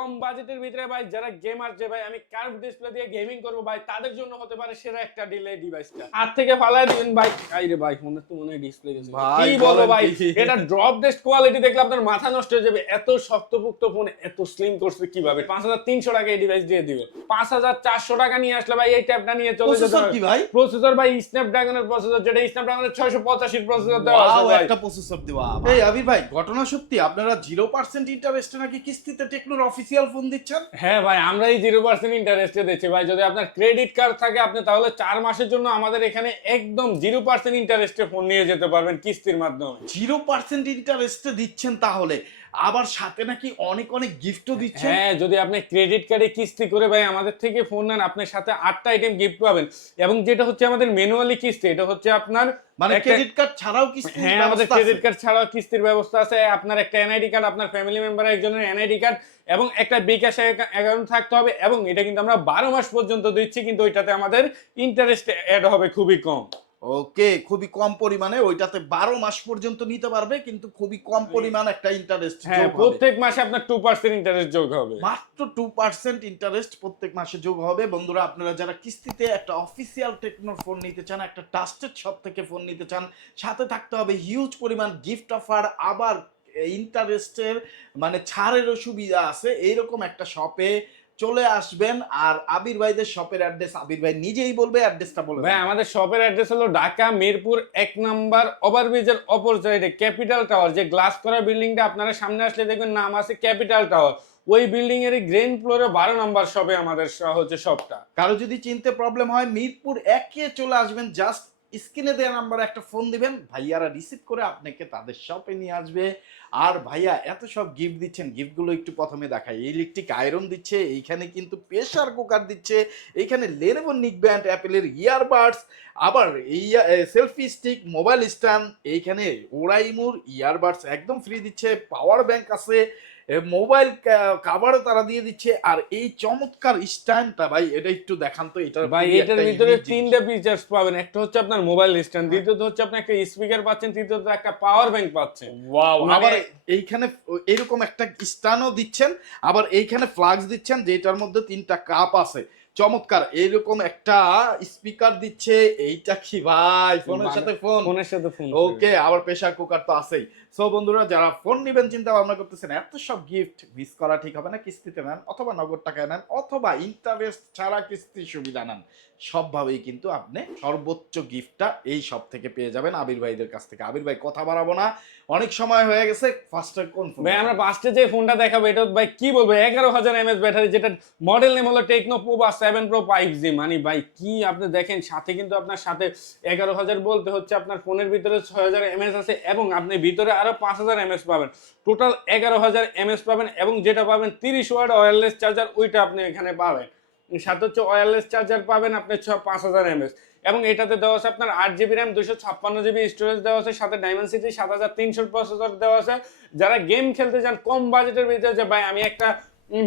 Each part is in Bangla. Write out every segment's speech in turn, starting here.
কম বাজেটের ভিতরে ভাই যারা গেমার যে ভাই আমি কার্ভ ডিসপ্লে দিয়ে গেমিং করব ভাই তাদের জন্য হতে পারে সেরা একটা ডিলে ডিভাইসটা। আর থেকে ফালায় দিবেন ভাই। আইরে ভাই মনে হয় ডিসপ্লে গেছে ভাই কি বলো ভাই, কি? এটা ড্রপ ডেস্ট কোয়ালিটি দেখলে আপনার মাথা নষ্ট হয়ে যাবে। এত শক্তপোক্ত ফোন এত স্লিম করছে কিভাবে? 5300 টাকা এই ডিভাইস দিয়ে দিবে। 5400 টাকা নিয়ে আসলে ভাই এই ট্যাবটা নিয়ে চলে যেতে প্রসেসর হবে। কি ভাই? প্রসেসর ভাই স্ন্যাপড্রাগনের প্রসেসর, যেটা স্ন্যাপড্রাগনের 685 প্রসেসর দেওয়া আছে ওয়াও, ভাই। একটা প্রসেসর দেওয়া। এই আবির ভাই, ঘটনা সত্যি আপনারা 0% ইন্টারেস্টে নাকি কিস্তিতে টেকনোর অফিসিয়াল ফোন দিচ্ছেন? হ্যাঁ ভাই, আমরাই 0% ইন্টারেস্টে দিচ্ছি ভাই। যদি আপনার ক্রেডিট কার্ড থাকে আপনি তাহলে 4 মাসের জন্য আমাদের এখানে একদম 0% ইন্টারেস্টে ফোন নিয়ে যেতে পারবেন কিস্তির মাধ্যমে। 0% ইন্টারেস্টে দিচ্ছেন তাহলে, আবার সাথে নাকি অনেক অনেক গিফটও দিচ্ছেন। হ্যাঁ, যদি আপনি ক্রেডিট কার্ডে কিস্তি করে ভাই আমাদের থেকে ফোন নেন, আপনার সাথে 8টা আইটেম গিফট পাবেন। এবং যেটা হচ্ছে আমাদের ম্যানুয়ালি কিস্তি, এটা হচ্ছে আপনার মানে একটা- ক্রেডিট কার্ড ছাড়াও কিস্তি? হ্যাঁ, আমাদের ক্রেডিট কার্ড ছাড়াও কিস্তির ব্যবস্থা আছে। আপনার একটা এনআইডি কার্ড, আপনার ফ্যামিলি মেম্বার একজনের এনআইডি কার্ড এবং একটা বিকাশ অ্যাকাউন্ট থাকতে হবে। এবং এটা কিন্তু আমরা 12 মাস পর্যন্ত দিচ্ছি, কিন্তু ওইটাতে আমাদের ইন্টারেস্ট অ্যাড হবে খুবই কম। ওকে, খুবই কম পরিমাণে, ওইটাতে 12 মাস পর্যন্ত নিতে পারবে, কিন্তু খুবই কম পরিমাণ একটা ইন্টারেস্ট হ্যাঁ, যোগ হবে। প্রত্যেক মাসে আপনার 2% ইন্টারেস্ট যোগ হবে। মাত্র 2% ইন্টারেস্ট প্রত্যেক মাসে যোগ হবে। বন্ধুরা, আপনারা যারা কিস্তিতে একটা অফিসিয়াল টেকনোর ফোন নিতে চান, একটা ট্রাস্টেড শপ থেকে ফোন নিতে চান, সাথে থাকতে হবে হিউজ পরিমাণ গিফট অফার, আবার ইন্টারেস্টের মানে ছাড়েরও সুবিধা আছে, এইরকম একটা শপে চলে আসবেন। আর আবির ভাইদের শপের অ্যাড্রেস আবির ভাই নিজেই বলবে, অ্যাড্রেসটা বলে ভাই দেন। আমাদের শপের অ্যাড্রেস হলো ঢাকা মিরপুর 1 নাম্বার ওভারব্রিজের অপর সাইডে ক্যাপিটাল টাওয়ার, যে গ্লাস করা বিল্ডিংটা আপনারা সামনে আসলে দেখবেন নাম আছে ক্যাপিটাল টাওয়ার। ওই বিল্ডিং এর গ্রাউন্ড ফ্লোরে 12 নাম্বার শপে আমাদের হচ্ছে শপটা। কারো যদি চিনতে প্রবলেম হয়, মিরপুর 1-এ চলে আসবেন, জাস্ট স্ক্রিনে দেওয়া নাম্বারে একটা ফোন দিবেন, ভাইয়ারা রিসিভ করে আপনাকে তাদের শপে নিয়ে আসবে। আর ভাইয়া এত সব গিফট দিচ্ছেন, গিফটগুলো একটু প্রথমে দেখাই। ইলেকট্রিক আয়রন দিচ্ছে, এইখানে কিন্তু প্রেসার কুকার দিচ্ছে, এইখানে লেনোভো নিকব্যান্ড, অ্যাপেলের ইয়ারবাডস, আবার এই সেলফি স্টিক, মোবাইল স্ট্যান্ড, এইখানে ওরাইমুর ইয়ারবাডস একদম ফ্রি দিচ্ছে, পাওয়ার ব্যাংক আছে, মোবাইল কাভারও তারা দিয়ে দিচ্ছে। আর এই চমৎকার স্ট্যান্ডটা ভাই, এটা একটু দেখান তো। এটা ভাই এটার ভিতরে 3টা ফিচার্স পাবেন। একটা হচ্ছে আপনার মোবাইল স্ট্যান্ড, দ্বিতীয়ত হচ্ছে আপনি একটা স্পিকার পাচ্ছেন, তৃতীয়ত একটা পাওয়ার ব্যাংক পাচ্ছেন। ওয়াও, মানে আবার এইখানে এরকম একটা স্ট্যান্ডও দিচ্ছেন, আবার এইখানে ফ্লাক্স দিচ্ছেন যেটার মধ্যে 3টা কাপ আছে। চমৎকার, এইরকম একটা স্পিকার দিচ্ছে। এইটা কি ভাই, ফোনের সাথে ফোন? ফোনের সাথে ফোন। ওকে, আবার প্রেসার কুকার তো আছেই। সো বন্ধুরা, যারা ফোন নেবেন চিন্তা ভাবনা করতেছেন, এত সব গিফট মিস করা ঠিক হবে না। কিস্তিতে নেন, অথবা নগদ টাকায় নেন, অথবা ইন্টারেস্ট ছাড়া কিস্তির সুবিধা নেন, সবভাবেই কিন্তু আপনি সর্বোচ্চ গিফটটা এই সব থেকে পেয়ে যাবেন আবির ভাইদের কাছ থেকে। আবির ভাই, কথা বাড়াবো না, অনেক সময় হয়ে গেছে। ফার্স্টে কোন ফোন? ভাই আমরা ফার্স্টে যে ফোনটা দেখাবো এটা ভাই কি বলবো, 11000 mAh ব্যাটারি, যেটা মডেল নেম হলো টেকনো পোভা 7 Pro 5G। মানে ভাই কি আপনি দেখেন, সাথে কিন্তু আপনার সাথে 11000 বলতে হচ্ছে আপনার ফোনের ভিতরে 6000 mAh আছে, এবং আপনি ভিতরে আরো 5000 mAh পাবেন। টোটাল 11000 mAh পাবেন, এবং যেটা পাবেন 30 ওয়াট ওয়্যারলেস চার্জার, ওইটা আপনি এখানে পাবেন। সাথে হচ্ছে ওয়্যারলেস চার্জার পাবেন আপনি 5000 mAh। এবং এটাতে দেওয়া আছে আপনার 8GB RAM, 256GB স্টোরেজ দেওয়া আছে, সাথে ডাইমেনসিটি 7300 প্রসেসর দেওয়া আছে। যারা গেম খেলতে চান কম বাজেটের ভিতরে, যে ভাই আমি একটা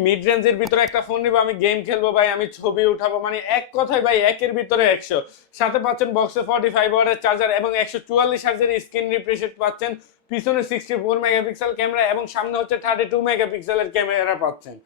মিড রেঞ্জের ভিতরে একটা ফোন নিব, আমি গেম খেলবো ভাই, আমি ছবি উঠাবো, মানে এক কথায় ভাই একের ভিতরে 100। সাথে পাচ্ছেন বক্সে 45 ওয়াটের চার্জার এবং 144 হার্জের স্ক্রিন রিফ্রেশ রেট পাচ্ছেন, পিছনে 64 মেগাপিক্সেল ক্যামেরা এবং সামনে হচ্ছে 32 মেগাপিক্সেলের ক্যামেরা পাচ্ছেন।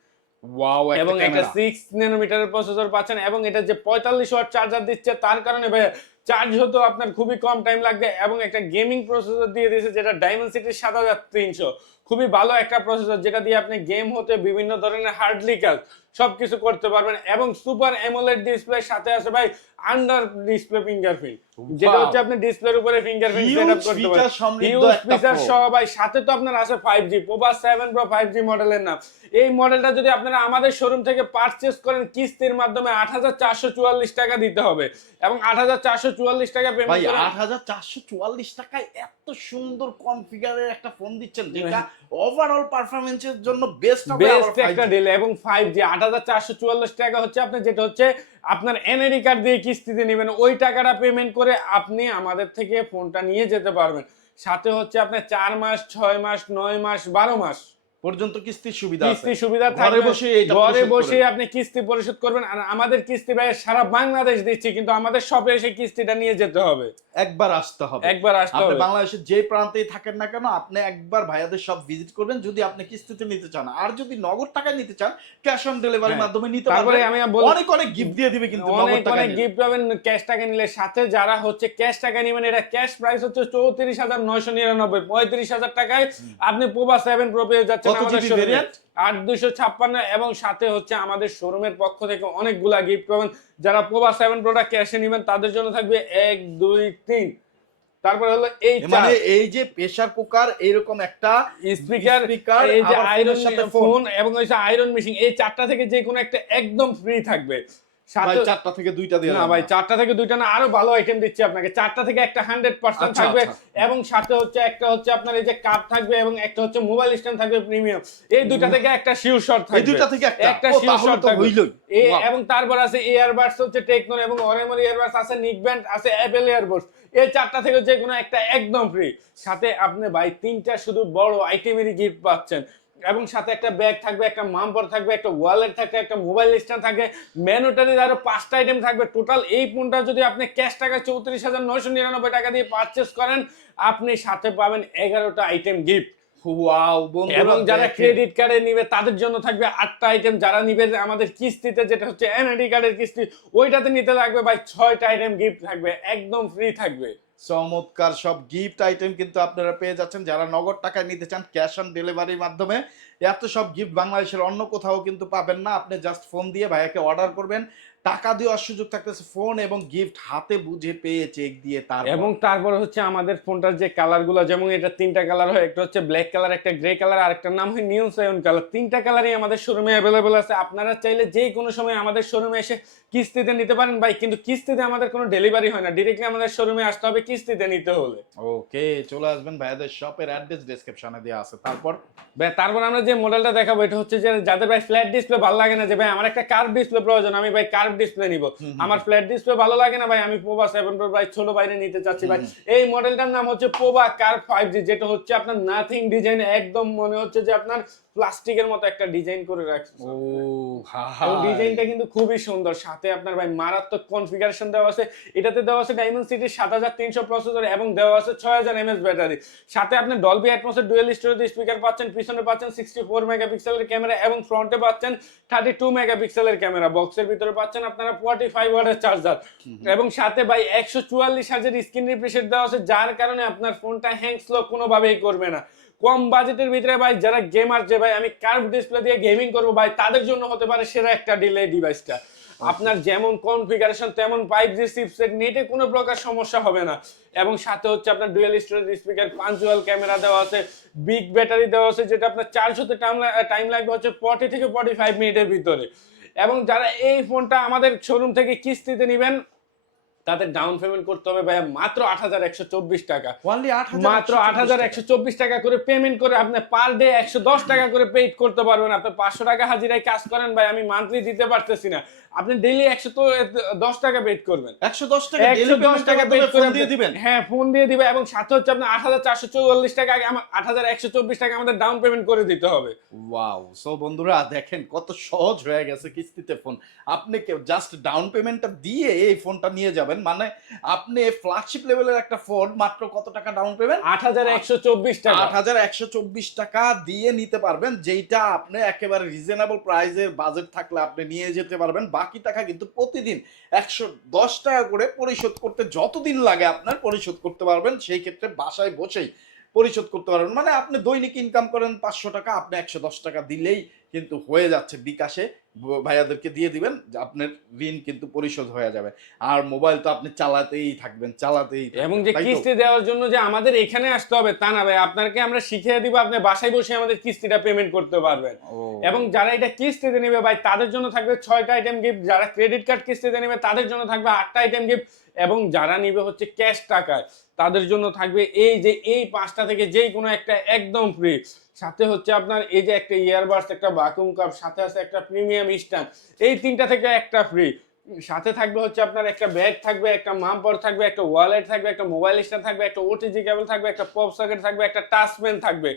ওয়াও, এবং একটা 6 ন্যানোমিটারের প্রসেসর পাচ্ছেন, এবং এটা যে 45 ওয়াট চার্জার দিচ্ছে তার কারণে ভাই চার্জ হতো আপনার খুবই কম টাইম লাগবে। এবং একটা গেমিং প্রসেসর দিয়ে দিয়েছে, যেটা ডাইমেনসিটি 7300, খুবই ভালো একটা প্রসেসর, যেটা দিয়ে আপনি গেম হতে বিভিন্ন ধরনের হার্ডলি কাজ সবকিছু করতে পারবেন। এবং সুপার অ্যামোলেড ডিসপ্লে সাথে আছে ভাই আন্ডার ডিসপ্লে ফিঙ্গারপ্রিন্ট, যেটা হচ্ছে আপনি ডিসপ্লের উপরে ফিঙ্গারপ্রিন্ট সেটআপ করতে পারবেন। হিউজ ফিচার সহ ভাই, সাথে তো আপনার আছে 5G পোভা 7 Pro 5G মডেলের নাম। এই মডেলটা যদি আপনারা আমাদের শোরুম থেকে পারচেজ করেন কিস্তির মাধ্যমে 8444 টাকা দিতে হবে, এবং 8444 টাকা ভাই, পেমেন্ট করে 8444 টাকায় এত সুন্দর কনফিগারের একটা ফোন দিচ্ছেন, যেটা ওভারঅল পারফরম্যান্সের জন্য বেস্ট হবে। বেস্ট একটা ডিল। এবং 5G 8444 টাকা হচ্ছে আপনি, যেটা হচ্ছে আপনার এনআইডি কার্ড দিয়ে কিস্তিতে নেবেন, ওই টাকাটা পেমেন্ট করে আপনি আমাদের থেকে ফোনটা নিয়ে যেতে পারবেন। সাথে হচ্ছে আপনার 4 মাস, 6 মাস, 9 মাস, 12 মাস পর্যন্ত কিস্তির সুবিধা আছে, কিস্তি সুবিধা ঘরে থাকবে, বসে এটা ঘরে পরিশোধ বসে করবেন। আপনি কিস্তি পরিশোধ করবেন। আর আমাদের কিস্তি ভাই সারা বাংলাদেশ দিচ্ছি, কিন্তু আমাদের শপে এসে কিস্তিটা নিয়ে যেতে হবে, একবার আসতে হবে, একবার আসতে আপনি হবে। বাংলাদেশের যে প্রান্তেই থাকেন না কেন আপনি একবার ভাইয়াদের সব ভিজিট করবেন, যদি আপনি কিস্তিতে নিতে চান। আর যদি নগদ টাকায় নিতে চান, ক্যাশ অন ডেলিভারির হ্যাঁ। মাধ্যমে নিতে তারপরে পারবেন। আমি অনেক অনেক গিফট দিয়ে দিবে কিন্তু নগদ অনেক টাকা অনেক নিলে। গিফট পাবেন ক্যাশ টাকা নিলে। সাথে যারা হচ্ছে ক্যাশ টাকা নেবেন, এটা ক্যাশ প্রাইস হচ্ছে 34,999, 35,000 টাকায় আপনি পোভা 7 প্রো পেয়ে যাচ্ছেন কত আমাদের জিবি শোরুমে। ভেরিয়েন্ট? 8,256, এবং সাথে হচ্ছে আমাদের শোরুমের পক্ষ থেকে অনেকগুলা গিফট পাবেন। যারা পোভা 7 প্রোটা ক্যাশে নেবেন তাদের জন্য থাকবে 1 2 3, তারপর হলো এই মানে এই যে প্রেসার কুকার, এরকম একটা স্পিকার, স্পিকার, এই যে আবার আয়রন ফোনের সাথে ফোন, এবং ওই যে আয়রন মেশিন, এই চারটা থেকে যে কোনো একটা একদম ফ্রি থাকবে। ভাই সাথে 4টা থেকে 2টা দিয়ে না দেন ভাই, না। 4টা থেকে 2টা না, আরো ভালো আইটেম দিচ্ছি আপনাকে। 4টা থেকে একটা 100% আচ্ছা, থাকবে, আচ্ছা। এবং সাথে হচ্ছে একটা হচ্ছে আপনার এই যে কাপ থাকবে, এবং একটা হচ্ছে মোবাইল স্ট্যান্ড থাকবে প্রিমিয়াম। এই দুইটা থেকে একটা শিওর শট থাকবে, এই দুইটা থেকে একটা? ও, শিওর তাহলে শট তো থাকবে। হইলই। Wow. এবং তারপর আছে ইয়ারবাডস হচ্ছে টেকনোর, এবং অরেমোর ইয়ারবাডস আছে, নিকব্যান্ড আছে, অ্যাপেল ইয়ারবাডস। এই 4টা থেকে যে কোনো একটা একদম ফ্রি। সাথে আপনি ভাই 3টা শুধু বড় আইটেমেরই গিফট পাচ্ছেন, এবং সাথে একটা ব্যাগ থাকবে, একটা মামপর থাকবে, একটা ওয়ালেট থাকবে, একটা মোবাইল স্ট্যান্ড থাকবে, ম্যানুটারি আরো 5টা আইটেম থাকবে। টোটাল এই ফোনটা যদি আপনি ক্যাশ টাকা 34,999 টাকা দিয়ে পারচেস করেন, আপনি সাথে পাবেন 11টা আইটেম গিফট। ওয়াও বন্ধুরা, এবং যারা দেখেন। ক্রেডিট কার্ডে নিবে তাদের জন্য থাকবে 8টা আইটেম। যারা নিবে আমাদের কিস্তিতে, যেটা হচ্ছে এনআইডি কার্ডের কিস্তি, ওইটাতে নিতে লাগবে ভাই 6টা আইটেম গিফট থাকবে, একদম ফ্রি থাকবে। চমৎকার সব গিফট আইটেম কিন্তু আপনারা পেয়ে যাচ্ছেন যারা নগদ টাকায় নিতে চান ক্যাশ অন ডেলিভারির মাধ্যমে। এত সব গিফট বাংলাদেশের অন্য কোথাও কিন্তু পাবেন না। আপনি জাস্ট ফোন দিয়ে ভাইয়াকে অর্ডার করবেন, টাকা দেওয়ার সুযোগ থাকতেছে, ফোন এবং গিফট হাতে বুঝে পেয়ে চেক দিয়ে এবং তারপর হচ্ছে আমাদের ফোনটার যে কালারগুলো, যেমন এটা 3টা কালার হয়, একটা হচ্ছে ব্ল্যাক কালার, একটা গ্রে কালার, আর একটা নাম হয় নিয়ন সায়ন কালার। 3টা কালারই আমাদের শোরুমে অ্যাভেলেবল আছে। আপনারা চাইলে যে কোনো সময় আমাদের শোরুমে এসে কিস্তিতে নিতে পারেন ভাই, কিন্তু কিস্তিতে আমাদের কোনো ডেলিভারি হয় না, ডিরেক্টলি আমাদের শোরুমে আসতে হবে কিস্তিতে নিতে হলে। ওকে, চলে আসবেন ভাইয়াদের শপের অ্যাড্রেস ডেসক্রিপশনে দেওয়া আছে। তারপর ভাই তারপর আমরা যে মডেলটা দেখাবো, এটা হচ্ছে যে যাদের ভাই ফ্ল্যাট ডিসপ্লে ভালো লাগে না, যে ভাই আমার একটা কার্ভ ডিসপ্লে প্রয়োজন, আমি ভাই কার্ভ ডিসপ্লে নিব, আমার ফ্ল্যাট ডিসপ্লে ভালো লাগে না ভাই, আমি পোভা 7 প্রো ভাই ছোট বাইরে নিতে চাচ্ছি ভাই, এই মডেলটার নাম হচ্ছে পোভা কার্ভ 5G, যেটা হচ্ছে আপনার নাথিং ডিজাইন, একদম মনে হচ্ছে যে আপনার প্লাস্টিকের মতো একটা ডিজাইন করে রাখছে। ও এবং ডিজাইনটা কিন্তু খুবই সুন্দর। সাথে আপনার ভাই মারাত্মক কনফিগারেশন দেওয়া আছে। এটাতে দেওয়া আছে ডায়মেনসিটি 7300 প্রসেসর, এবং দেওয়া আছে 6000 mAh ব্যাটারি। সাথে আপনি ডলবি অ্যাটমসের ডুয়াল স্টোরেজ স্পিকার পাচ্ছেন, পিছনে পাচ্ছেন 64 মেগাপিক্সেলের ক্যামেরা, এবং ফ্রন্টে পাচ্ছেন 32 মেগাপিক্সেলের ক্যামেরা। বক্সের ভিতরে পাচ্ছেন আপনারা 45 ওয়াটের চার্জার, এবং সাথে ভাই 144 হার্জের স্ক্রিন রিফ্রেশ দেওয়া আছে, যার কারণে আপনার ফোনটা হ্যাং স্লো কোনোভাবেই করবে না। কম বাজেটের ভিতরে ভাই যারা গেমার, যে ভাই আমি কার্ভ ডিসপ্লে দিয়ে গেমিং করবো ভাই, তাদের জন্য হতে পারে সেরা একটা ডিলে ডিভাইসটা। আপনার যেমন কনফিগারেশন তেমন 5G চিপসেট, নেটে কোনো প্রকার সমস্যা হবে না। এবং সাথে হচ্ছে আপনার dual storage speaker, punctual camera দেওয়া আছে, বিগ ব্যাটারি দেওয়া আছে, যেটা আপনার চার্জ হতে টাইম লাগবে হচ্ছে 40 থেকে 45 মিনিটের ভিতরে। এবং যারা এই ফোনটা আমাদের শোরুম থেকে কিস্তিতে নেবেন, তাদের ডাউন পেমেন্ট করতে হবে ভাইয়া মাত্র 8,124 টাকা। অনলি 8,000, মাত্র 8,124 টাকা করে পেমেন্ট করে আপনি পার ডে 110 টাকা করে পেইড করতে পারবেন। আপনি 500 টাকা হাজিরায় কাজ করেন ভাই, আমি মান্থলি দিতে পারতেছি না, আপনি ডেইলি 110 টাকা পেইড করবেন। 110 টাকা ডেইলি 110 টাকা পেইড ফোন করে দিয়ে দিবেন। হ্যাঁ, ফোন দিয়ে দিবে, এবং সাথে হচ্ছে আপনার 8,444 টাকা, 8,124 টাকা আমাদের ডাউন পেমেন্ট করে দিতে হবে। ওয়াও, সো বন্ধুরা দেখেন কত সহজ হয়ে গেছে কিস্তিতে ফোন। আপনি জাস্ট ডাউন পেমেন্টটা দিয়ে এই ফোনটা নিয়ে যাবেন, মানে আপনি ফ্ল্যাগশিপ লেভেলের একটা ফোন মাত্র কত টাকা ডাউন পেমেন্ট? 8,124 টাকা। 8,124 টাকা দিয়ে নিতে পারবেন, যেইটা আপনি একেবারে রিজনেবল প্রাইসের বাজেট থাকলে আপনি নিয়ে যেতে পারবেন। বাকি টাকা কিন্তু প্রতিদিন 110 টাকা করে পরিশোধ করতে যতদিন লাগে আপনার পরিশোধ করতে পারবেন। সেই ক্ষেত্রে বাসায় বসেই পরিশোধ করতে পারবেন। মানে আপনি দৈনিক ইনকাম করেন 500 টাকা, আপনি 110 টাকা দিলেই কিন্তু হয়ে যাচ্ছে। বিকাশে ভাইয়াদেরকে দিয়ে দিবেন, আপনার ঋণ কিন্তু পরিশোধ হয়ে যাবে। আর মোবাইল তো আপনি চালাতেই থাকবেন, এবং যে কিস্তি দেওয়ার জন্য যে আমাদের এখানে আসতে হবে তা না ভাই, আপনাকে আমরা শিখিয়ে দিব, আপনি বাসায় বসে আমাদের কিস্তিটা পেমেন্ট করতে পারবেন। এবং যারা এটা কিস্তিতে নেবে ভাই, তাদের জন্য থাকবে 6টা আইটেম গিফট। যারা ক্রেডিট কার্ড কিস্তিতে নেবে তাদের জন্য থাকবে 8টা আইটেম গিফট, এবং যারা নিবে হচ্ছে ক্যাশ টাকায় তাদের জন্য থাকবে এই যে এই 5টা থেকে যেই কোনো একটা একদম ফ্রি। সাথে হচ্ছে আপনার এই যে একটা ইয়ারবাডস, একটা ভাকুম কাপ, সাথে আছে একটা প্রিমিয়াম স্ট্যান্ড, এই 3টা থেকে একটা ফ্রি। সাথে থাকবে হচ্ছে আপনার একটা ব্যাগ থাকবে, একটা মামপর থাকবে, একটা ওয়ালেট থাকবে, একটা মোবাইল স্ট্যান্ড থাকবে, একটা ওটিজি কেবল থাকবে, একটা পপ সকেট থাকবে, একটা টাচ পেন থাকবে।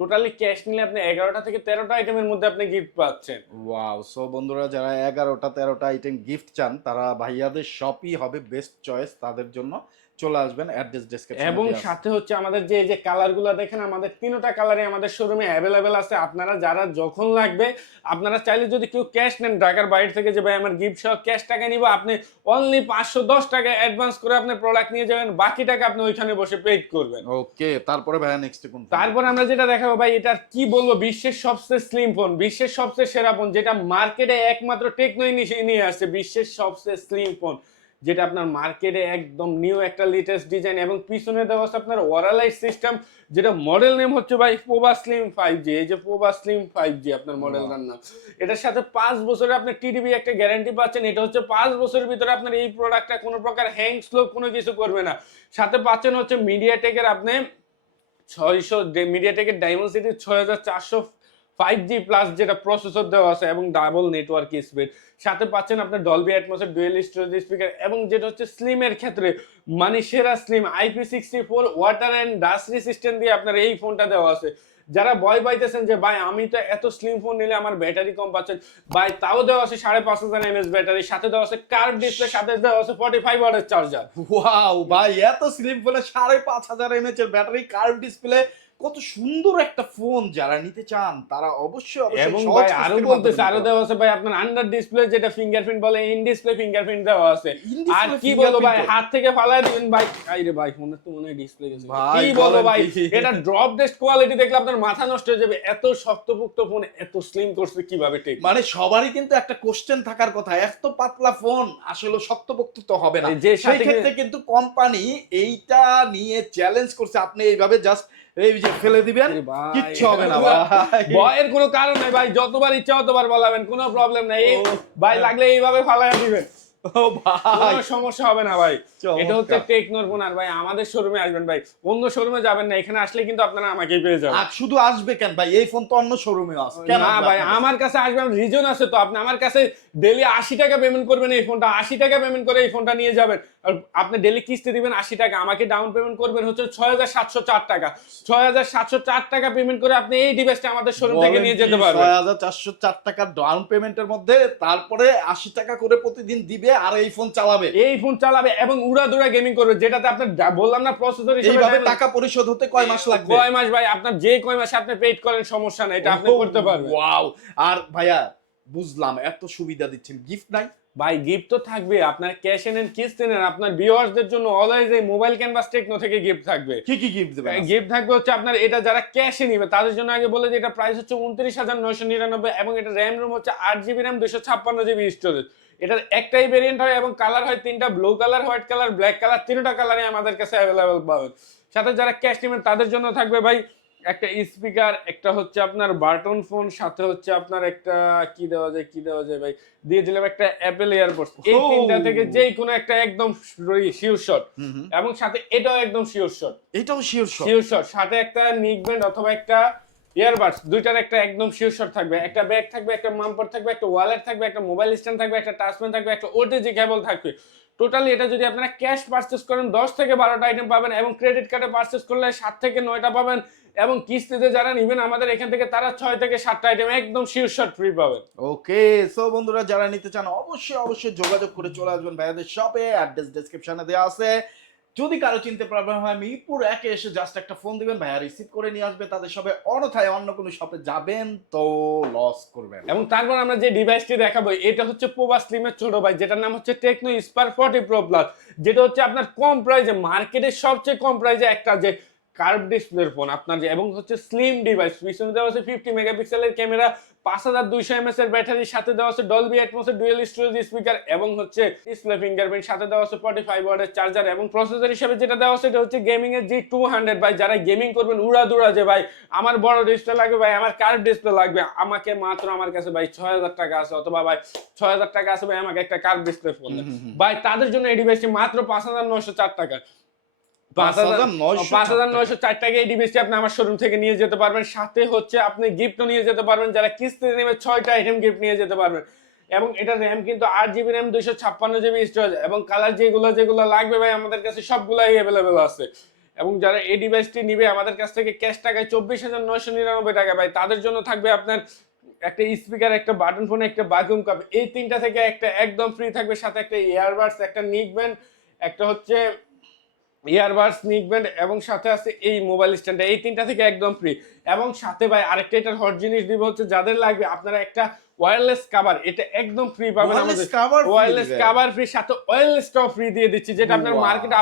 টোটালি ক্যাশ নিলে আপনি 11টা থেকে 13টা আইটেমের মধ্যে আপনি গিফট পাচ্ছেন। ওয়াও! সো বন্ধুরা যারা 11টা 13টা আইটেম গিফট চান তারা ভাইয়াদের শপই হবে বেস্ট চয়েস তাদের জন্য। চলে আসবেন, অ্যাড্রেস ডেসক্রিপশনে এবং দেয়া আছে। সাথে হচ্ছে আমাদের যে এই যে কালারগুলো দেখেন, আমাদের তিনটা কালারে আমাদের শোরুমে অ্যাভেলেবেল আছে। আপনারা যারা যখন লাগবে, আপনারা চাইলে যদি কেউ ক্যাশ নেন ঢাকার বাইরে থেকে, যে ভাই আমার গিফট সহ ক্যাশ টাকা নিব, আপনি অনলি 510 টাকা অ্যাডভান্স করে আপনি প্রোডাক্ট নিয়ে যাবেন, বাকি টাকা আপনি ওইখানে বসে পেড করবেন। ওকে, তারপরে ভাইয়া নেক্সট কোন ফোন? তারপর আমরা যেটা দেখাবো ভাই, এটার কি বলবো, বিশ্বের সবচেয়ে স্লিম ফোন, বিশ্বের সবচেয়ে সেরা ফোন, যেটা মার্কেটে একমাত্র টেকনোই নিয়ে আসছে, বিশ্বের সবচেয়ে স্লিম ফোন, যেটা আপনার মার্কেটে একদম নিউ একটা লেটেস্ট ডিজাইন, এবং পিছনে দেওয়া আছে আপনার ওয়ারালাইট সিস্টেম, যেটা মডেল নেম হচ্ছে ভাই পোভা স্লিম 5G। এই যে পোভা স্লিম 5G আপনার মডেলটার নাম। এটার সাথে 5 বছরে আপনি টিডিবি একটা গ্যারান্টি পাচ্ছেন। এটা হচ্ছে 5 বছরের ভিতরে আপনার এই প্রোডাক্টটা কোনো প্রকার হ্যাং স্লো কোনো কিছু করবে না। সাথে পাচ্ছেন হচ্ছে মিডিয়াটেকের আপনি 600 মিডিয়াটেকের ডায়মন্ড 6400 5G প্লাস যেটা প্রসেসর দেওয়া আছে, এবং ডাবল নেটওয়ার্ক স্পিড। সাথে পাচ্ছেন আপনার ডলবি অ্যাটমসের ডুয়েল স্টোরেজ স্পিকার, এবং যেটা হচ্ছে স্লিমের ক্ষেত্রে মানে সেরা slim IP64 water and dust resistant দিয়ে আপনার এই ফোনটা দেওয়া আছে। যারা ভয় পাইতেছেন যে ভাই আমি তো এত স্লিম ফোন নিলে আমার ব্যাটারি কম পাচ্ছেন, ভাই তাও দেওয়া আছে 5500 mAh ব্যাটারি, সাথে দেওয়া আছে কার্ভ ডিসপ্লে, সাথে দেওয়া আছে 45 ওয়াটের চার্জার। ওয়াও ভাই, এত স্লিম ফোনে 5500 mAh এর ব্যাটারি, কার্ভ ডিসপ্লে, কত সুন্দর একটা ফোন। যারা নিতে চান তারা অবশ্যই এবং সহজ ভাই আরো কিস্তির বলতেছে, মাধ্যমে আরো নিতে দেওয়া পারবেন। আছে ভাই আপনার আন্ডার ডিসপ্লে, যেটা ফিঙ্গারপ্রিন্ট বলে, ইন ডিসপ্লে ফিঙ্গারপ্রিন্ট দেওয়া আছে। In display আর কি বলবো ভাই, fingerprint? হাত থেকে ফালায় দিবেন ভাই, আইরে ভাই ফোনের তো মনে হয় ডিসপ্লে গেছে। ভাই, কি বলবো বলেন ভাই, কি? এটা ড্রপ ডেস্ট কোয়ালিটি দেখলে আপনার মাথা নষ্ট হয়ে যাবে। এত শক্তপোক্ত ফোন এত স্লিম করছে কিভাবে, ঠিক মানে সবারই কিন্তু একটা কোশ্চেন থাকার কথা, এত পাতলা ফোন আসলে শক্তপোক্ত তো হবে না। যে সেই সাথে ক্ষেত্রে কিন্তু কোম্পানি এইটা নিয়ে চ্যালেঞ্জ করছে, আপনি এইভাবে জাস্ট এই যে ফেলে দিবেন, ভাই, কিচ্ছু হবে না ভাই। ভয়ের কোনো কারণ নাই ভাই, যতবার ইচ্ছা ততবার বলাবেন, কোনো প্রবলেম নাই। এই ও ভাই লাগলে এইভাবে ফালাইয়া দিবেন, ও ভাই, কোনো সমস্যা হবে না ভাই। চমৎকার। এটা হচ্ছে টেকনোর ফোন। আর ভাই আমাদের শোরুমে আসবেন ভাই, অন্য শোরুমে যাবেন না, এখানে আসলে কিন্তু আপনারা আমাকেই পেয়ে যাবেন। আর শুধু আসবে কেন ভাই, এই ফোন তো অন্য শোরুমেও আছে, কেন না আসবে ভাই, আপনার কাছে? আমার কাছে আসবেন রিজন আছে তো। আপনি আমার কাছে ডেলি 80 টাকা পেমেন্ট করবেন, এই ফোনটা 80 টাকা পেমেন্ট করে এই ফোনটা নিয়ে যাবেন। আর আপনি ডেলি কিস্তি দিবেন 80 টাকা, আমাকে ডাউন পেমেন্ট করবেন হচ্ছে 6704 টাকা। 6704 টাকা পেমেন্ট করে আপনি এই ডিভাইসটা আমাদের শোরুম থেকে নিয়ে যেতে পারবেন। 6404 টাকা ডাউন পেমেন্টের মধ্যে, তারপরে 80 টাকা করে প্রতিদিন দিবে আর এই ফোন চালাবে। এই ফোন চালাবে এবং উড়াদুরা গেমিং করবে, যেটাতে আপনার বললাম না প্রসেসর হিসেবে এইভাবে টাকা পরিশোধ হতে কয় মাস লাগবে? কয় মাস ভাই, আপনার যে কয় মাসে আপনি পেড করেন সমস্যা নাই, এটা আপনি করতে পারবেন। ওয়াও! আর ভাইয়া বুঝলাম এত সুবিধা দিচ্ছেন, গিফট নাই? ভাই গিফট তো থাকবে, আপনার ক্যাশ নেন কিস্তি নেন, আপনার ভিউয়ার্সদের জন্য অলওয়েজ এই মোবাইল ক্যানভাস টেকনো থেকে গিফট থাকবে। কি কি গিফট দিবেন? গিফট থাকবে হচ্ছে আপনার, এটা যারা ক্যাশে নিবে তাদের জন্য আগে বলে যে এটা প্রাইস হচ্ছে 29,999, এবং এটা র্যাম রোম হচ্ছে 8GB র্যাম 256GB স্টোরেজ। এটার একটাই ভেরিয়েন্ট হয় এবং কালার হয় তিনটা, blue colour, white colour, black colour, তিনটা কালারে আমাদের কাছে অ্যাভেলেবল পাবেন। সাথে যারা ক্যাশ নেবেন তাদের জন্য থাকবে ভাই একটা স্পিকার, একটা হচ্ছে আপনার বাটন ফোন, সাথে হচ্ছে আপনার একটা কি দেওয়া যায় ভাই, দিয়ে দিলাম একটা অ্যাপেল এয়ারপডস। এই তিনটা থেকে যেই কোনো একটা একদম শিওর শট, এবং সাথে এটাও একদম শিওর শট। এটাও শিওর শট? শিওর শট, সাথে একটা নিক ব্যান্ড অথবা একটা ইয়ারবাডস, দুইটার একটা একদম শিওর শট থাকবে। একটা ব্যাগ থাকবে, একটা মাম্পার থাকবে, একটা ওয়ালেট থাকবে, একটা মোবাইল স্ট্যান্ড থাকবে, একটা টাচপ্যান থাকবে, একটা ওটিজি কেবল থাকবে। টোটালি এটা যদি আপনারা ক্যাশ পারচেজ করেন 10 থেকে 12টা আইটেম পাবেন, এবং ক্রেডিট কার্ডে পারচেজ করলে 7 থেকে 9টা পাবেন, এবং কিস্তিতে যারা নেবেন আমাদের এখান থেকে তারা 6 থেকে 7টা আইটেম একদম শিওর শট ফ্রি পাবেন। ওকে, সো বন্ধুরা যারা নিতে চান অবশ্যই যোগাযোগ করে চলে আসবেন ভাইয়াদের শপে, অ্যাড্রেস ডেসক্রিপশনে দেওয়া আছে। যদি কারো চিনতে প্রবলেম হয় মিরপুর 1-এ এসে জাস্ট একটা ফোন দিবেন, ভাইয়া রিসিভ করে নিয়ে আসবে তাদের শপে। অন্যথায় অন্য কোনো শপে যাবেন তো লস করবেন। এবং তারপর আমরা যে ডিভাইসটি দেখাবো এটা হচ্ছে পোভা স্লিমের ছোট ভাই, যেটার নাম হচ্ছে টেকনো স্পার 40 প্রো প্লাস, যেটা হচ্ছে আপনার কম প্রাইসে, মার্কেটের সবচেয়ে কম প্রাইসে একটা যে কার্ভ ডিসপ্লের ফোন আপনার, যে এবং হচ্ছে স্লিম ডিভাইস। পিছনে দেওয়া আছে 50 মেগাপিক্সেলের ক্যামেরা, 5200 mAh এর ব্যাটারি, সাথে দেওয়া আছে ডলবি অ্যাটমসের ডুয়েল স্টোরেজ স্পিকার, এবং হচ্ছে ডিসপ্লে ফিঙ্গারপ্রিন্ট, সাথে দেওয়া আছে 45 ওয়াটের চার্জার, এবং প্রসেসর হিসেবে যেটা দেওয়া আছে এটা হচ্ছে গেমিং এর G200 ভাই। যারা গেমিং করবেন উড়াদুরা যে ভাই আমার বড় ডিসপ্লে লাগবে, ভাই আমার কার্ভ ডিসপ্লে লাগবে, আমাকে মাত্র আমার কাছে ভাই 6000 টাকা আছে, অথবা ভাই 6000 টাকা আছে ভাই আমাকে একটা কার্ভ ডিসপ্লে ফোন ভাই, তাদের জন্য এই ডিভাইসটি মাত্র 5904 টাকা। 5904 টাকা এই ডিভাইসটি আপনি আমার শোরুম থেকে নিয়ে যেতে পারবেন। সাথে হচ্ছে আপনি গিফটও নিয়ে যেতে পারবেন, যারা কিস্তিতে নেবে 6টা আইটেম গিফট নিয়ে যেতে পারবেন। এবং এটা র্যাম কিন্তু 8GB র্যাম 256GB স্টোরেজ, এবং কালার যেগুলো লাগবে ভাই আমাদের কাছে সবগুলাই অ্যাভেলেবেল আছে। এবং যারা এই ডিভাইসটি নিবে আমাদের কাছ থেকে ক্যাশ টাকায় 24,999 টাকা ভাই, তাদের জন্য থাকবে আপনার একটা স্পিকার, একটা বাটন ফোন, একটা ভ্যাকুয়াম কাপ, এই তিনটা থেকে একটা একদম ফ্রি থাকবে, সাথে একটা ইয়ারবাডস, একটা নিক ব্যান্ড, একটা হচ্ছে ইয়ারবাডস, নিক ব্যান্ড এবং সাথে আছে এই মোবাইল স্ট্যান্ড, এই তিনটা থেকে একদম ফ্রি। এবং সাথে ভাই আরেকটা এটার হট জিনিস দিব হচ্ছে, যাদের লাগবে আপনারা একটা ওয়্যারলেস কভার, এটা একদম ফ্রি পাবেন আমাদের, ওয়্যারলেস কভার ফ্রি, সাথে ওয়্যারলেসটাও ফ্রি দিয়ে দিচ্ছি, যেটা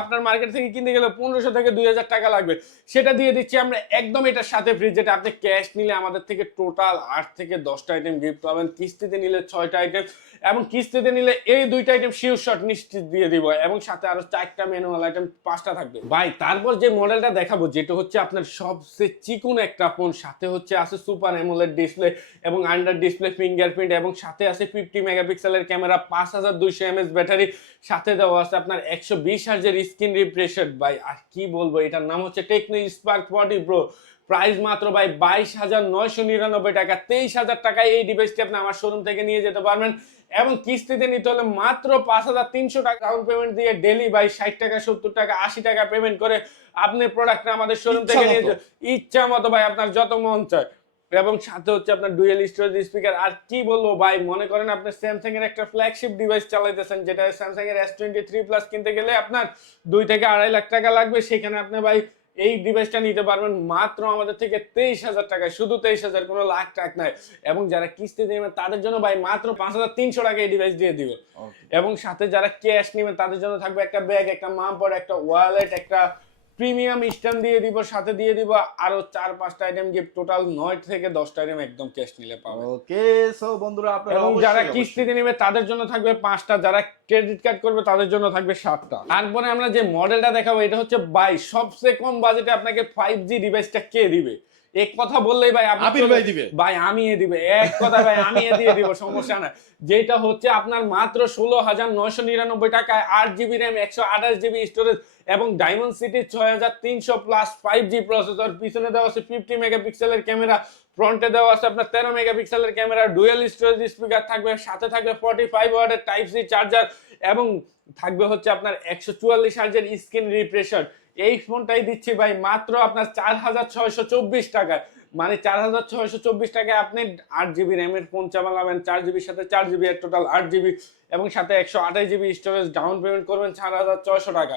আপনার মার্কেট থেকে কিনতে গেলে 1500 থেকে 2000 টাকা লাগবে, সেটা দিয়ে দিচ্ছি আমরা একদম এটার সাথে ফ্রি। যেটা আপনি ক্যাশ নিলে আমাদের থেকে টোটাল 8 থেকে 10টা আইটেম গিফট পাবেন, কিস্তিতে নিলে 6টা আইটেম, এবং কিস্তিতে নিলে এই 2টা আইটেম শিওর শট নিশ্চিত দিয়ে দিব, এবং সাথে আরো 4টা ম্যানুয়াল আইটেম 5টা থাকবে ভাই। তারপর যে মডেলটা দেখাবো যেটা হচ্ছে আপনার সবচেয়ে চিকন একটা ফোন, সাথে হচ্ছে আছে সুপার অ্যামোলেড ডিসপ্লে এবং আন্ডার ডিসপ্লে ফিঙ্গারপ্রিন্ট, এবং সাথে আছে 50 মেগাপিক্সেলের ক্যামেরা, 5200 mAh ব্যাটারি, সাথে দেওয়া আছে আপনার 120 হার্জের স্ক্রিন রিফ্রেশ রেট ভাই। আর কি বলবো, এটার নাম হচ্ছে টেকনো স্পার্ক 40 প্রো, প্রাইস মাত্র ভাই 22,999 টাকা। 23,000 টাকায় এই ডিভাইসটি আপনি আমার শোরুম থেকে নিয়ে যেতে পারবেন, এবং কিস্তিতে নিতে হলে মাত্র 5,300 টাকা ডাউন পেমেন্ট দিয়ে ডেলি ভাই 60 টাকা, 70 টাকা, 80 টাকা পেমেন্ট করে আপনি প্রোডাক্টটা আমাদের শোরুম থেকে নিয়ে ইচ্ছা মতো ভাই আপনার যত মন চায়। এবং সাথে হচ্ছে আপনার ডুয়েল স্টোরেজ স্পিকার। আর কি বলবো ভাই, মনে করেন আপনি স্যামসাং এর একটা ফ্ল্যাগশিপ ডিভাইস চালাইতেছেন, যেটা স্যামসাং এর S23 প্লাস কিনতে গেলে আপনার 2 থেকে 2.5 লাখ টাকা লাগবে, সেখানে আপনি ভাই এই ডিভাইসটা নিতে পারবেন মাত্র আমাদের থেকে 23,000 টাকায়, শুধু 23,000, কোনো লাখ টাকা নাই। এবং যারা কিস্তি নেবেন তাদের জন্য ভাই মাত্র 5,300 টাকা এই ডিভাইস দিয়ে দিব। এবং সাথে যারা ক্যাশ নেবেন তাদের জন্য থাকবে একটা ব্যাগ, একটা মামপড, একটা ওয়ালেট, একটা প্রিমিয়াম স্ট্যান্ড দিয়ে দিব, সাথে দিয়ে দিব আরো 4-5টা আইটেম গিফট, টোটাল 9 থেকে 10টা আইটেম একদম ক্যাশ নিলে পাবেন। ওকে, সো বন্ধুরা আপনারা এবং যারা কিস্তিতে নেবে তাদের জন্য থাকবে 5টা, যারা ক্রেডিট কার্ড করবে তাদের জন্য থাকবে 7টা। তারপরে আমরা যে মডেলটা দেখাবো এটা হচ্ছে ভাই সবচেয়ে কম বাজেটে আপনাকে 5G ডিভাইসটা কে দিবে, এক কথা বললেই ভাই আবির ভাই দিবে, ভাই আমি দিবে, এক কথা ভাই আমি দিয়ে দিব, সমস্যা না। যেটা হচ্ছে আপনার মাত্র 16,999 টাকায় 8GB র্যাম, 128GB স্টোরেজ, এবং diamond city 6300 plus 5G processor, পিছনে দেওয়া আছে 50 মেগাপিক্সেলের ক্যামেরা, ফ্রন্টে দেওয়া আছে আপনার 13 মেগাপিক্সেলের ক্যামেরা, ডুয়েল স্টোরেজ স্পিকার থাকবে, সাথে থাকবে 45 ওয়াটের টাইপ সি চার্জার, এবং থাকবে হচ্ছে আপনার 144 হার্জের স্ক্রিন রিফ্রেশ রেট। এই ফোনটাই দিচ্ছি ভাই মাত্র আপনার 4,624 টাকায়, মানে 4,624 টাকায় আপনি 8GB র্যামের ফোন চালাবেন, 4GBর সাথে 4GB এর টোটাল 8GB, এবং সাথে 128GB স্টোরেজ। ডাউন পেমেন্ট করবেন 4,600 টাকা।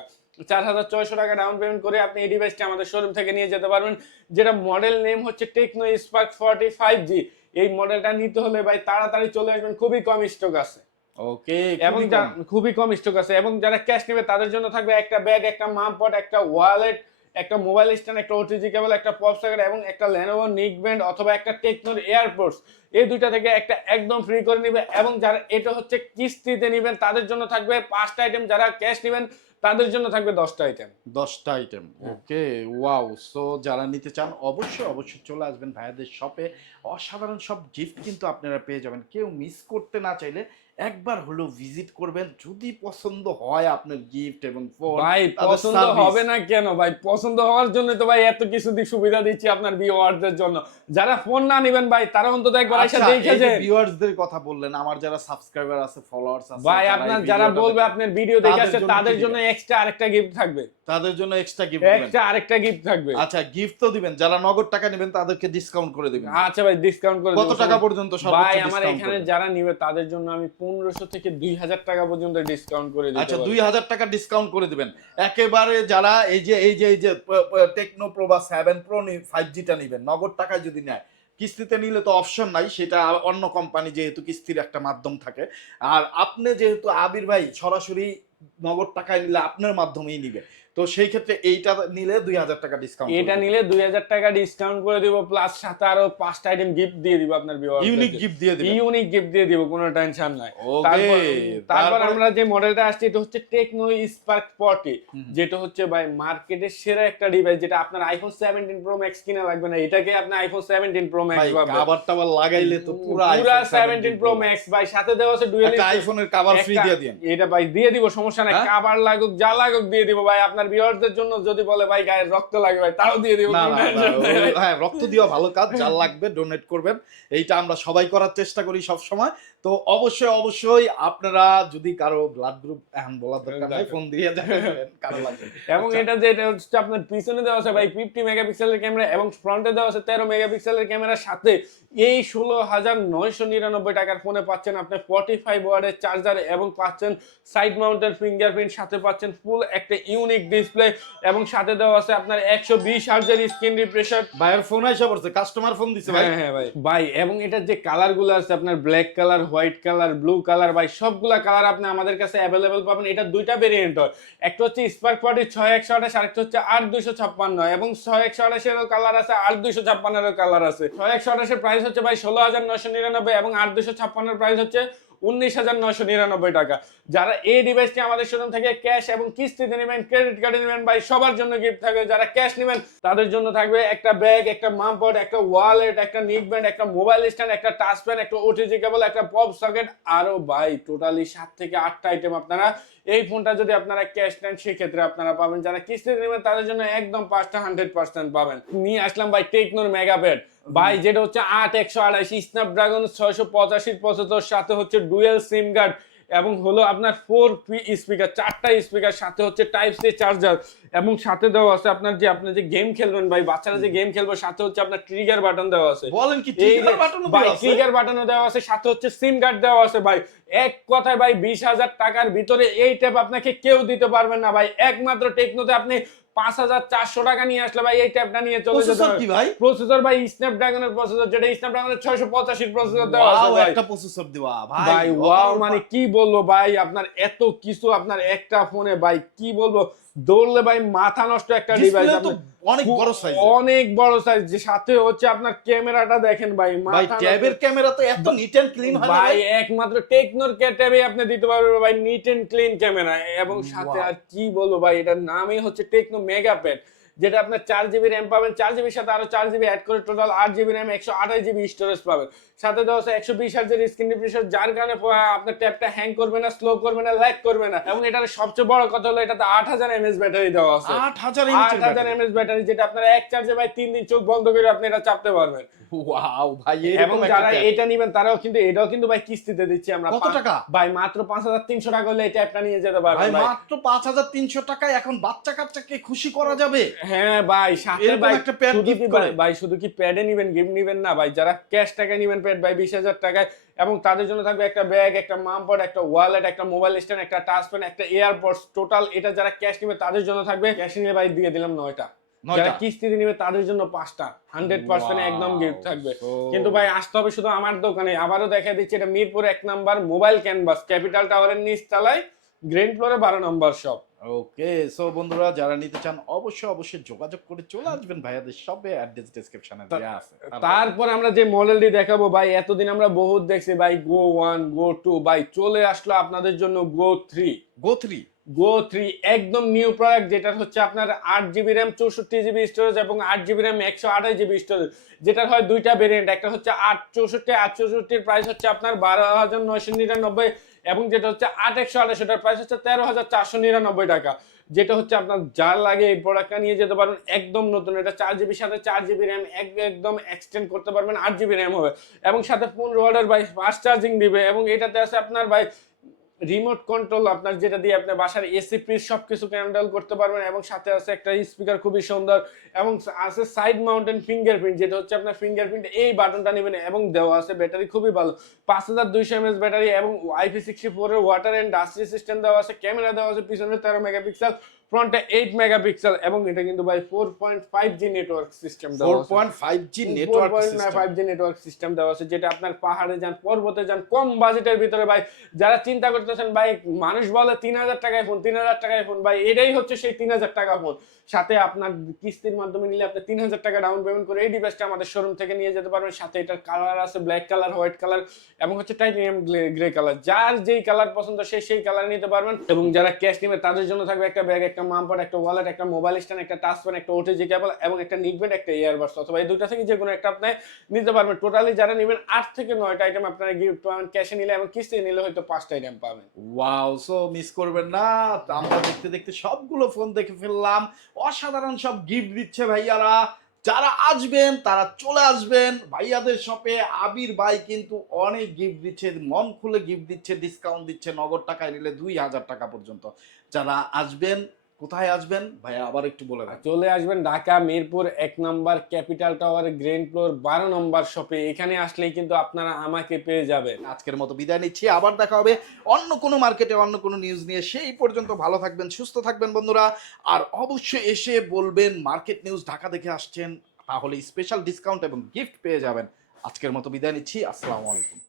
4,600 টাকা ডাউন পেমেন্ট করে আপনি এই ডিভাইসটি আমাদের শোরুম থেকে নিয়ে যেতে পারবেন, যেটা মডেল নেম হচ্ছে টেকনো স্পার্ক 40 5G। এই মডেলটা নিতে হলে ভাই তাড়াতাড়ি চলে আসবেন, খুবই কম স্টক আছে। ওকে, এবং খুবই কম স্টক আছে। এবং যারা ক্যাশ নেবে তাদের জন্য থাকবে একটা ব্যাগ, একটা মামপড, একটা ওয়ালেট, একটা মোবাইল স্ট্যান্ড, একটা ওটিজি কেবল, একটা পপ সকেট, এবং একটা লেনোভো নিক ব্যান্ড অথবা একটা টেকনোর এয়ারপোর্টস, এই দুইটা থেকে একটা একদম ফ্রি করে নেবে। এবং যারা এটা হচ্ছে কিস্তিতে নেবেন তাদের জন্য থাকবে 5টা আইটেম, যারা ক্যাশ নেবেন তাদের জন্য থাকবে 10টা আইটেম। 10টা আইটেম, ওকে, ওয়াও। সো যারা নিতে চান অবশ্যই চলে আসবেন ভাইয়াদের শপে। অসাধারণ সব গিফট কিন্তু আপনারা পেয়ে যাবেন, কেউ মিস করতে না চাইলে একবার হলো ভিজিট করবেন, যদি পছন্দ হয় আপনার গিফট এবং ফোন। ভাই পছন্দ হবে না কেন ভাই, পছন্দ হওয়ার জন্য তো ভাই এত কিছু সুবিধা দিচ্ছি আপনার ভিউয়ারদের জন্য। যারা ফোন না নেবেন ভাই তারা অন্তত একবার এসে দেখে যে ভিউয়ারদের কথা বললেন, আমার যারা সাবস্ক্রাইবার আছে, ফলোয়ার্স আছে ভাই, আপনার যারা বলবে আপনার ভিডিও দেখে আসছে তাদের জন্য এক্সট্রা আরেকটা গিফট থাকবে, তাদের জন্য এক্সট্রা গিফট দিবেন, এক্সট্রা আরেকটা গিফট থাকবে। আচ্ছা, গিফট তো দিবেন, যারা নগদ টাকা নেবেন তাদেরকে ডিসকাউন্ট করে দিবেন। আচ্ছা ভাই, ডিসকাউন্ট করে কত টাকা পর্যন্ত সর্বোচ্চ ভাই আমার ডিসকাউন্ট এখানে যারা নিবে তাদের জন্য আমি 1500 থেকে 2000 টাকা পর্যন্ত ডিসকাউন্ট করে দিতে পারি। আচ্ছা, 2000 টাকা ডিসকাউন্ট করে দিবেন একেবারে। যারা এই যে টেকনো প্রো বা 7 প্রো 5G টা নেবেন নগদ টাকায় যদি নেয়, কিস্তিতে নিলে তো অপশন নাই, সেটা অন্য কোম্পানি, যেহেতু কিস্তির একটা মাধ্যম থাকে। আর আপনি যেহেতু আবির ভাই সরাসরি নগদ টাকায় নিলে আপনার মাধ্যমেই নিবে, তো সেই ক্ষেত্রে এইটা নিলে 2000 টাকা ডিসকাউন্ট, এটা নিলে 2000 টাকা ডিসকাউন্ট করে দিব, প্লাস সাথে আরো 5টা আইটেম গিফট দিয়ে দিব আপনার ভিউয়ারদের। ইউনিক গিফট দিয়ে দিবেন, ইউনিক গিফট দিয়ে দিব, কোনো টেনশন নাই। ওকে। তারপর আমরা যে মডেলটা আসছে এটা হচ্ছে টেকনো স্পার্ক 40, যেটা হচ্ছে ভাই মার্কেটের সেরা একটা ডিভাইস, যেটা আপনার আইফোন 17 প্রো ম্যাক্স কিনা লাগবে না, এটাকে আপনি আইফোন 17 প্রো ম্যাক্স পাবেন। কভার টাভার লাগাইলে তো পুরো 17 প্রো ম্যাক্স ভাই, সাথে দেওয়া আছে ডুয়াল আইফোনের কভার ফ্রি দিয়ে দেন। এটা ভাই দিয়ে দিব, সমস্যা নাই, কভার লাগুক যা লাগুক দিয়ে দিব ভাই। আপনার আমার ভিউয়ারদের জন্য যদি বলে ভাই গায়ের রক্ত লাগে ভাই তাও দিয়ে দিব। না না হ্যাঁ, রক্ত দেওয়া ভালো কাজ, যার লাগবে ডোনেট করবেন, এইটা আমরা সবাই করার চেষ্টা করি সব সময়। তো অবশ্যই আপনারা যদি কারো ব্লাড গ্রুপ এখন বলার দরকার নাই, ফোন দিয়ে জানাবেন কারো লাগবে। এবং এটা হচ্ছে আপনার পিছনে দেওয়া আছে ভাই 50 মেগাপিক্সেলের ক্যামেরা এবং ফ্রন্টে দেওয়া আছে 13 মেগাপিক্সেলের ক্যামেরার সাথে এই 16,999 টাকার ফোনে পাচ্ছেন আপনি 45 ওয়াটের চার্জার এবং পাচ্ছেন সাইড মাউন্টের ফিঙ্গারপ্রিন্ট, সাথে পাচ্ছেন ফুল একটা ইউনিক ডিসপ্লে এবং সাথে দেওয়া আছে আপনার 120 হার্টজের স্ক্রিন রিফ্রেশার। ভাইয়ের ফোন আইসা পড়ছে, কাস্টমার ফোন দিছে ভাই। হ্যাঁ ভাই ভাই, এবং এটার যে কালার গুলো আছে আপনার black colour, white colour, blue colour, ভাই সবগুলা কালার আপনি আমাদের কাছে অ্যাভেলেবেল পাবেন। এটা দুইটা ভেরিয়েন্ট হয়, একটা হচ্ছে স্পার্ক 40 6128, আরেকটা হচ্ছে 8256 এবং 6128 এরও কালার আছে, 8256 এরও কালার আছে। 6128 এর প্রাইস হচ্ছে ভাই 16,999 এবং 8256 এর প্রাইস হচ্ছে 19,999 টাকা। যারা এই ডিভাইসটি আমাদের শোরুম থেকে ক্যাশ এবং কিস্তিতে নেবেন, ক্রেডিট কার্ডে নেবেন, ভাই সবার জন্য গিফট থাকবে। যারা ক্যাশ নেবেন তাদের জন্য থাকবে একটা ব্যাগ, একটা মামপড, একটা ওয়ালেট, একটা নিক ব্যান্ড, একটা মোবাইল স্ট্যান্ড, একটা টাচ প্যান, একটা ওটিজি কেবল, একটা পপ সকেট, আরো ভাই টোটালি 7 থেকে 8টা আইটেম আপনারা এই ফোনটা যদি আপনারা ক্যাশ নেন সেক্ষেত্রে আপনারা পাবেন। যারা কিস্তিতে নেবেন তাদের জন্য একদম 5টা 100% পাবেন। নিয়ে আসলাম ভাই টেকনোর মেগাপ্যাড ভাই, যেটা হচ্ছে 8128 স্ন্যাপড্রাগন 685 প্রসেসর, সাথে হচ্ছে ডুয়েল সিম কার্ড এবং হলো আপনার 4 স্পিকার, 4টা স্পিকার, সাথে হচ্ছে টাইপ সি চার্জার এবং সাথে দেওয়া আছে আপনার যে আপনি যে গেম খেলবেন ভাই, বাচ্চারা যে গেম খেলবে, সাথে হচ্ছে আপনার ট্রিগার বাটন দেওয়া আছে। বলেন কি, এই ট্রিগার বাটন ভাই দেওয়া আছে? ট্রিগার বাটনও দেওয়া আছে, সাথে হচ্ছে সিম কার্ড দেওয়া আছে ভাই। এক কথায় ভাই 20,000 টাকার ভিতরে এই ট্যাব আপনাকে কেউ দিতে পারবেন না ভাই। একমাত্র টেকনোতে আপনি 5,400 টাকা নিয়ে আসলে ভাই এই ট্যাবটা নিয়ে চলে যেতে প্রসেসর হবে। কি ভাই? প্রসেসর ভাই স্ন্যাপড্রাগনের প্রসেসর, যেটা স্ন্যাপড্রাগনের 685 প্রসেসর দেওয়া আছে ওয়াও, ভাই। একটা প্রসেসর দেওয়া ভাই ওয়াও, মানে কি বলবো ভাই, আপনার এত কিছু আপনার একটা ফোনে ভাই, কি বলবো, দৌড়লে ভাই মাথা নষ্ট একটা ডিভাইস। ডিসপ্লে তো অনেক বড় সাইজ, অনেক বড় সাইজ, যে সাথে হচ্ছে আপনার ক্যামেরাটা দেখেন ভাই, ভাই মাথা ট্যাবের ক্যামেরা তো এত নিট এন্ড ক্লিন হয় না ভাই, ভাই। একমাত্র টেকনোর ট্যাবে আপনি দিতে পারবেন ভাই নিট এন্ড ক্লিন ক্যামেরা। এবং সাথে আর কি বলবো ভাই, এটার নামই হচ্ছে টেকনো মেগাপ্যাড, যেটা আপনার 4GB র্যাম পাবেন, 4GB সাথে আরো 4GB অ্যাড করে total 8GB RAM, 128GB storage পাবেন। সাথে দেওয়া আছে 120 হার্টজের স্ক্রিন রিফ্রেশার, যার কারণে আপনার ট্যাবটা হ্যাং করবে না, স্লো করবে না, ল্যাগ করবে না। এবং এটার সবচেয়ে বড় কথা হলো এটাতে 8000 mAh ব্যাটারি দেওয়া আছে। 8000 mAh ব্যাটারি, যেটা আপনার এক চার্জে ভাই 3 দিন চোখ বন্ধ করে আপনি এটা চাপতে পারবেন। ওয়াও ভাই, এবং যারা এটা নেবেন তারাও কিন্তু এটাও কিন্তু ভাই কিস্তিতে দিচ্ছি আমরা। কত টাকা ভাই? মাত্র 5,300 টাকা হলে এই ট্যাবটা নিয়ে যেতে ভাই, পারবেন ভাই। মাত্র 5,300 টাকায় এখন বাচ্চা কাচ্চাকে খুশি করা যাবে। হ্যাঁ ভাই, সাথে এরকম ভাই একটা প্যাড শুধু গিফট কি করে। ভাই শুধু কি প্যাডে নিবেন, গিফট নিবেন না ভাই, যারা ক্যাশ টাকা নিবেন প্যাড ভাই 20,000 টাকায়, এবং তাদের জন্য থাকবে একটা ব্যাগ, একটা মামপড, একটা ওয়ালেট, একটা মোবাইল স্ট্যান্ড, একটা টাচ প্যান, একটা এয়ারপডস। টোটাল এটা যারা ক্যাশ নিবে তাদের জন্য থাকবে, ক্যাশ নিয়ে ভাই দিয়ে দিলাম 9টা, যারা কিস্তিতে নিবে তাদের জন্য 5টা 100% একদম গিফট থাকবে। কিন্তু ভাই আসতে হবে শুধু আমার দোকানে। আবারও দেখা দিচ্ছি, এটা Mirpur 1 number mobile canvas, capital টাওয়ারের নিচ তলায়, গ্রাউন্ড ফ্লোরে 12 নম্বর শপ। ওকে, সো বন্ধুরা যারা নিতে চান অবশ্যই যোগাযোগ করে চলে আসবেন ভাইয়াদের শপে, অ্যাড্রেস ডেসক্রিপশনে দেয়া আছে। তারপর আমরা যে মডেলটি দেখাবো ভাই, এতদিন আমরা বহুত দেখছি ভাই, গো 1 গো 2, ভাই চলে আসলো আপনাদের জন্য গো 3। গো 3 একদম নিউ প্রোডাক্ট, যেটা হচ্ছে আপনার 8GB র্যাম, 64GB স্টোরেজ এবং 8GB র্যাম, 128GB স্টোরেজ। যেটার হয় দুইটা ভেরিয়েন্ট, একটা হচ্ছে 864 প্রাইস হচ্ছে আপনার 12,999 এবং যেটা হচ্ছে 8/128 এটার প্রাইস হচ্ছে 13,499 টাকা। যেটা হচ্ছে আপনার যার লাগে এই প্রোডাক্টটা নিয়ে যেতে পারবেন, একদম নতুন। এটা 4GB সাথে 4GB র্যাম, একদম এক্সটেন্ড করতে পারবেন, 8GB র্যাম হবে এবং সাথে 15 ওয়াটের ভাই ফাস্ট চার্জিং দিবে। এবং এটাতে আছে আপনার ভাই রিমোট কন্ট্রোল, আপনার যেটা দিয়ে আপনি বাসার এসি ফ্রিজ সবকিছু কন্ট্রোল করতে পারবেন। এবং সাথে আছে একটা স্পিকার খুবই সুন্দর, এবং আছে সাইড মাউন্টেন ফিঙ্গারপ্রিন্ট, যেটা হচ্ছে আপনার ফিঙ্গারপ্রিন্ট এই বাটনটা নেবেন। এবং দেওয়া আছে ব্যাটারি খুবই ভালো, 5200 mAh ব্যাটারি এবং IP64 এর ওয়াটার এন্ড ডাস্ট রেসিস্ট্যান্ট দেওয়া আছে। ক্যামেরা দেওয়া আছে পিছনে 13 মেগাপিক্সেল, ফ্রন্টে 8 মেগাপিক্সেল এবং এটা কিন্তু ভাই 4.5G নেটওয়ার্ক সিস্টেম দেওয়া আছে। 4.5G network system, 4.5G network system দেওয়া আছে, যেটা আপনার পাহাড়ে যান, পর্বতে যান, কম বাজেটের ভিতরে ভাই, যারা চিন্তা করতেছেন ভাই, মানুষ বলে 3,000 টাকায় ফোন, 3,000 টাকায় ফোন, ভাই এটাই হচ্ছে সেই 3,000 টাকা ফোন। সাথে আপনার কিস্তির মাধ্যমে নিলে আপনি 3,000 টাকা ডাউন পেমেন্ট করে এই ডিভাইসটা আমাদের শোরুম থেকে নিয়ে যেতে পারবেন। সাথে এটার কালার আছে ব্ল্যাক কালার, হোয়াইট কালার এবং হচ্ছে টাইটানিয়াম গ্রে কালার। যার যেই কালার পছন্দ সেই কালার নিতে পারবেন। এবং যারা ক্যাশ নেবে তাদের জন্য থাকবে একটা ব্যাগ, একটা একটা মামপট, একটা ওয়ালেট, একটা মোবাইল স্ট্যান্ড, একটা টাচ পেন, একটা ওটিজি কেবল এবং একটা নিকবেন্ড, একটা ইয়ারবাডস, অথবা এই দুইটা থেকে যে কোনো একটা আপনি নিতে পারবেন। টোটালি যারা নেবেন 8 থেকে 9টা আইটেম আপনারা গিফট পাবেন, ক্যাশে নিলে এবং কিস্তি নিলে হয়তো 5টা আইটেম পাবেন। ওয়াও, সো মিস করবেন না। তো আমরা দেখতে দেখতে সবগুলো ফোন দেখে ফেললাম, অসাধারণ সব গিফট দিচ্ছে ভাইয়ারা। যারা আসবেন তারা চলে আসবেন ভাইয়াদের শপে। আবির ভাই কিন্তু অনেক গিফট দিচ্ছে, মন খুলে গিফট দিচ্ছে, ডিসকাউন্ট দিচ্ছে, নগদ টাকায় নিলে 2000 টাকা পর্যন্ত। যারা আসবেন, কোথায় আসবেন ভাইয়া আবার একটু বলে দেন। চলে আসবেন ঢাকা মিরপুর 1 নম্বর ক্যাপিটাল টাওয়ার গ্রাউন্ড ফ্লোর 12 নম্বর শপে। এখানে আসলেই কিন্তু আপনারা আমাকে পেয়ে যাবেন। আজকের মতো বিদায় নিচ্ছি, আবার দেখা হবে অন্য কোনো মার্কেটে অন্য কোনো নিউজ নিয়ে। সেই পর্যন্ত ভালো থাকবেন, সুস্থ থাকবেন বন্ধুরা। আর অবশ্যই এসে বলবেন মার্কেট নিউজ ঢাকা দেখে আসছেন, তাহলে স্পেশাল ডিসকাউন্ট এবং গিফট পেয়ে যাবেন। আজকের মতো বিদায় নিচ্ছি, আসসালামু আলাইকুম।